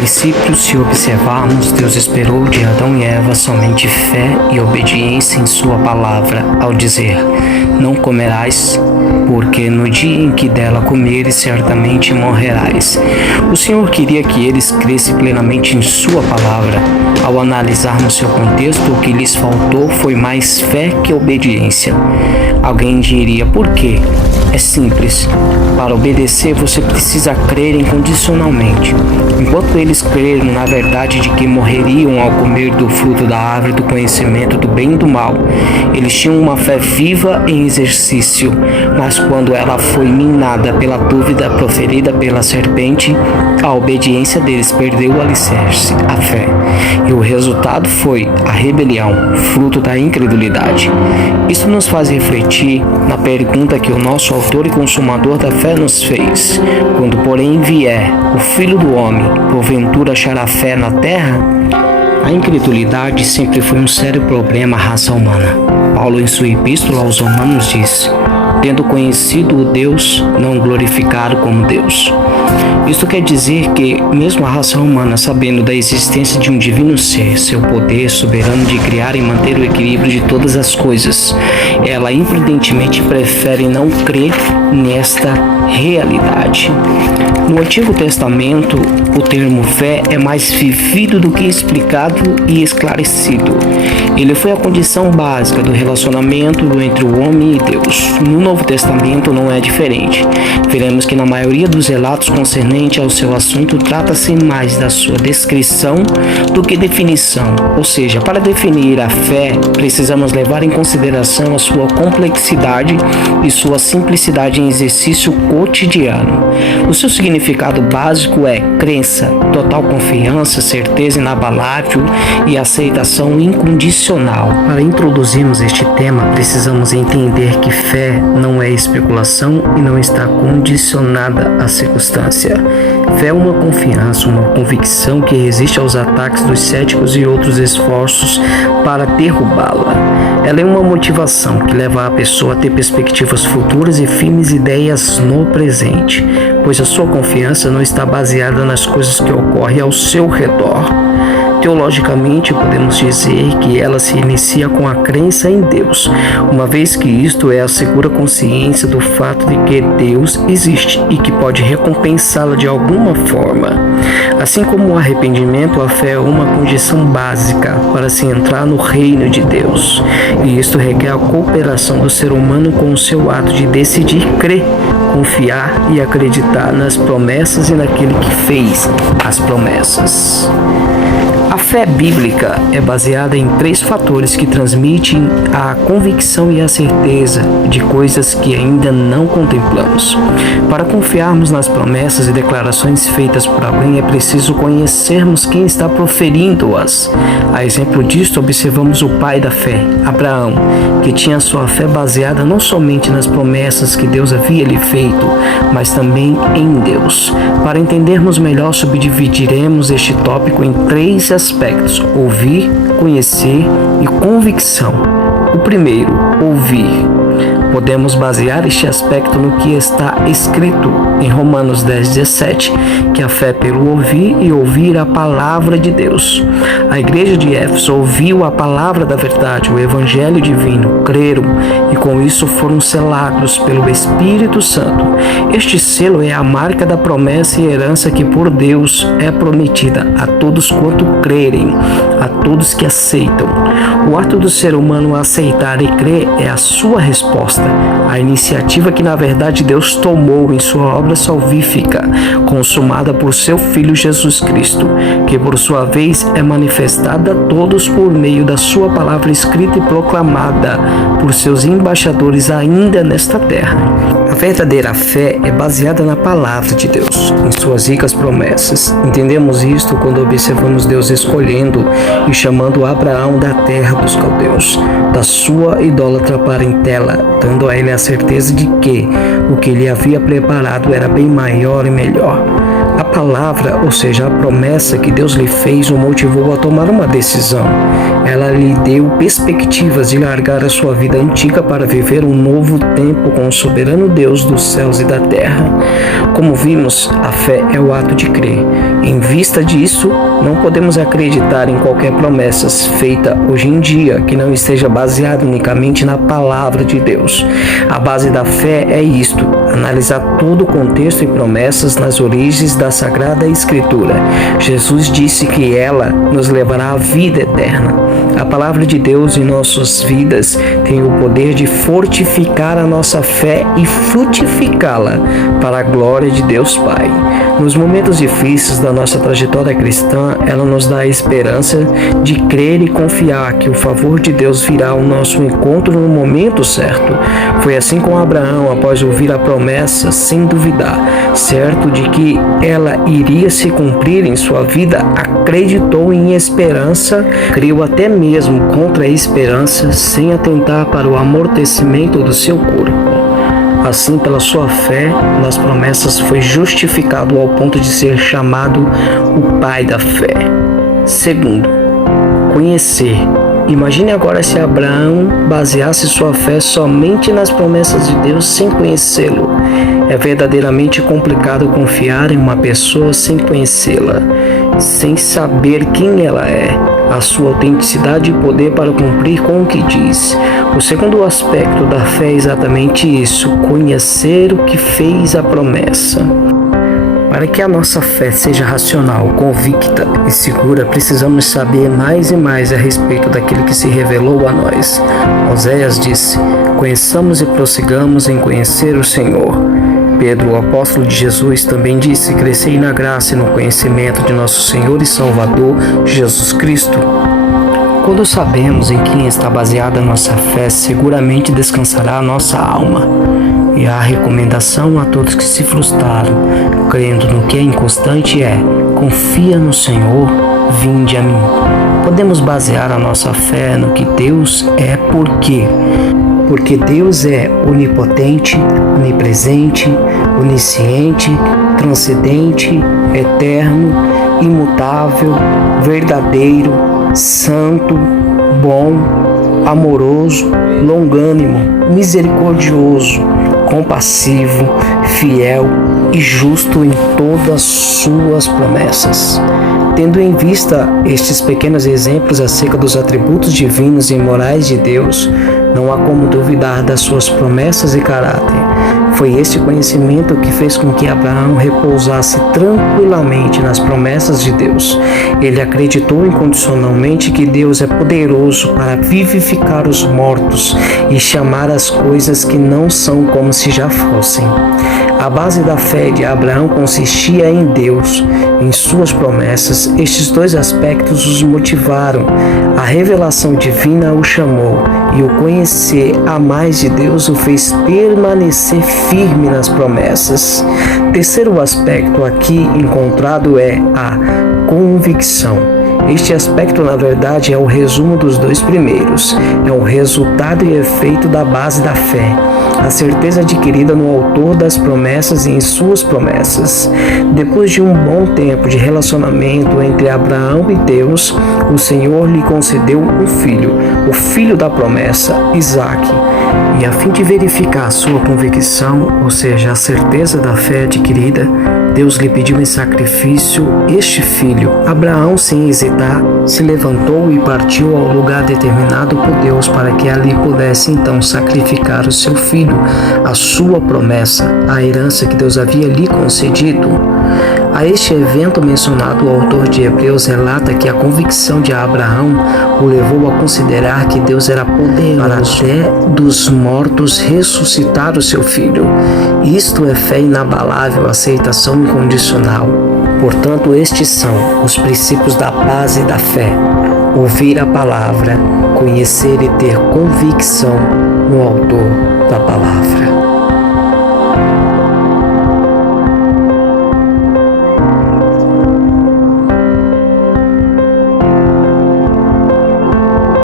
princípio, se observarmos, Deus esperou de Adão e Eva somente fé e obediência em sua palavra, ao dizer: não comerás, porque no dia em que dela comeres, certamente morrerás. O Senhor queria que eles crescem plenamente em sua palavra. Ao analisarmos seu contexto, o que lhes faltou foi mais fé que obediência. Alguém diria: por quê? É simples. Para obedecer, você precisa crer incondicionalmente. Enquanto eles creram na verdade de que morreriam ao comer do fruto da árvore do conhecimento do bem e do mal, eles tinham uma fé viva em exercício. Mas quando ela foi minada pela dúvida proferida pela serpente, a obediência deles perdeu o alicerce, a fé. E o resultado foi a rebelião, fruto da incredulidade. Isso nos faz refletir na pergunta que o nosso autor e consumador da fé nos fez: quando porém vier o Filho do Homem, porventura achará fé na terra? A incredulidade sempre foi um sério problema à raça humana. Paulo, em sua epístola aos Romanos, diz: tendo conhecido o Deus, não glorificado como Deus. Isto quer dizer que, mesmo a raça humana, sabendo da existência de um divino ser, seu poder soberano de criar e manter o equilíbrio de todas as coisas, ela imprudentemente prefere não crer nesta realidade. No Antigo Testamento, o termo fé é mais vivido do que explicado e esclarecido. Ele foi a condição básica do relacionamento entre o homem e Deus. No Novo Testamento não é diferente. Veremos que na maioria dos relatos concernente ao seu assunto trata-se mais da sua descrição do que definição. Ou seja, para definir a fé, precisamos levar em consideração a sua complexidade e sua simplicidade em exercício cotidiano. O seu significado básico é crença, total confiança, certeza inabalável e aceitação incondicional. Para introduzirmos este tema, precisamos entender que fé não é especulação e não está condicionada à circunstância. Fé é uma confiança, uma convicção que resiste aos ataques dos céticos e outros esforços para derrubá-la. Ela é uma motivação que leva a pessoa a ter perspectivas futuras e firmes ideias no presente, pois a sua confiança não está baseada nas coisas que ocorrem ao seu redor. Teologicamente, podemos dizer que ela se inicia com a crença em Deus, uma vez que isto é a segura consciência do fato de que Deus existe e que pode recompensá-la de alguma forma. Assim como o arrependimento, a fé é uma condição básica para se entrar no reino de Deus, e isto requer a cooperação do ser humano com o seu ato de decidir crer, confiar e acreditar nas promessas e naquele que fez as promessas. A fé bíblica é baseada em 3 fatores que transmitem a convicção e a certeza de coisas que ainda não contemplamos. Para confiarmos nas promessas e declarações feitas por alguém, é preciso conhecermos quem está proferindo-as. A exemplo disto, observamos o pai da fé, Abraão, que tinha sua fé baseada não somente nas promessas que Deus havia lhe feito, mas também em Deus. Para entendermos melhor, subdividiremos este tópico em 3 aspectos: ouvir, conhecer e convicção. O primeiro, ouvir. Podemos basear este aspecto no que está escrito em Romanos 10:17, que a fé é pelo ouvir e ouvir a palavra de Deus. A igreja de Éfeso ouviu a palavra da verdade, o evangelho divino, creram e com isso foram selados pelo Espírito Santo. Este selo é a marca da promessa e herança que por Deus é prometida a todos quanto crerem, a todos que aceitam. O ato do ser humano aceitar e crer é a sua resposta, a iniciativa que na verdade Deus tomou em sua obra salvífica, consumada por seu Filho Jesus Cristo, que por sua vez é manifestada a todos por meio da sua palavra escrita e proclamada por seus embaixadores ainda nesta terra. A verdadeira fé é baseada na palavra de Deus, em suas ricas promessas. Entendemos isto quando observamos Deus escolhendo e chamando Abraão da terra dos caldeus, da sua idólatra parentela, dando a ele a certeza de que o que ele havia preparado era bem maior e melhor. A palavra, ou seja, a promessa que Deus lhe fez, o motivou a tomar uma decisão. Ela lhe deu perspectivas de largar a sua vida antiga para viver um novo tempo com o soberano Deus dos céus e da terra. Como vimos, a fé é o ato de crer. Em vista disso, não podemos acreditar em qualquer promessa feita hoje em dia que não esteja baseada unicamente na palavra de Deus. A base da fé é isto: analisar todo o contexto e promessas nas origens da Sagrada Escritura. Jesus disse que ela nos levará à vida eterna. A palavra de Deus em nossas vidas tem o poder de fortificar a nossa fé e frutificá-la para a glória de Deus Pai. Nos momentos difíceis da nossa trajetória cristã, ela nos dá a esperança de crer e confiar que o favor de Deus virá ao nosso encontro no momento certo. Foi assim com Abraão, após ouvir a promessa, sem duvidar, certo de que ela iria se cumprir em sua vida, acreditou em esperança, creu até mesmo contra a esperança, sem atentar para o amortecimento do seu corpo. Assim, pela sua fé nas promessas, foi justificado ao ponto de ser chamado o pai da fé. Segundo, conhecer. Imagine agora se Abraão baseasse sua fé somente nas promessas de Deus sem conhecê-lo. É verdadeiramente complicado confiar em uma pessoa sem conhecê-la, sem saber quem ela é, a sua autenticidade e poder para cumprir com o que diz. O segundo aspecto da fé é exatamente isso: conhecer o que fez a promessa. Para que a nossa fé seja racional, convicta e segura, precisamos saber mais e mais a respeito daquele que se revelou a nós. Oséias disse: conheçamos e prossigamos em conhecer o Senhor. Pedro, o apóstolo de Jesus, também disse: crescei na graça e no conhecimento de nosso Senhor e Salvador, Jesus Cristo. Quando sabemos em quem está baseada a nossa fé, seguramente descansará a nossa alma. E a recomendação a todos que se frustraram, crendo no que é inconstante, é: confia no Senhor, vinde a mim. Podemos basear a nossa fé no que Deus é, por quê? Porque Deus é onipotente, onipresente, onisciente, transcendente, eterno, imutável, verdadeiro, santo, bom, amoroso, longânimo, misericordioso, compassivo, fiel e justo em todas as suas promessas. Tendo em vista estes pequenos exemplos acerca dos atributos divinos e morais de Deus, não há como duvidar das suas promessas e caráter. Foi este conhecimento que fez com que Abraão repousasse tranquilamente nas promessas de Deus. Ele acreditou incondicionalmente que Deus é poderoso para vivificar os mortos e chamar as coisas que não são como se já fossem. A base da fé de Abraão consistia em Deus, em suas promessas. Estes dois aspectos os motivaram. A revelação divina o chamou, e o conhecer a mais de Deus o fez permanecer firme nas promessas. Terceiro aspecto aqui encontrado é a convicção. Este aspecto, na verdade, é o resumo dos dois primeiros. É o resultado e efeito da base da fé. A certeza adquirida no autor das promessas e em suas promessas. Depois de um bom tempo de relacionamento entre Abraão e Deus, o Senhor lhe concedeu um filho, o filho da promessa, Isaque. E a fim de verificar a sua convicção, ou seja, a certeza da fé adquirida, Deus lhe pediu em sacrifício este filho. Abraão, sem hesitar, se levantou e partiu ao lugar determinado por Deus para que ali pudesse então sacrificar o seu filho, a sua promessa, a herança que Deus havia lhe concedido. A este evento mencionado, o autor de Hebreus relata que a convicção de Abraão o levou a considerar que Deus era poderoso para até dos mortos ressuscitar o seu filho. Isto é fé inabalável, aceitação incondicional. Portanto, estes são os princípios da base da fé: ouvir a palavra, conhecer e ter convicção no autor da palavra.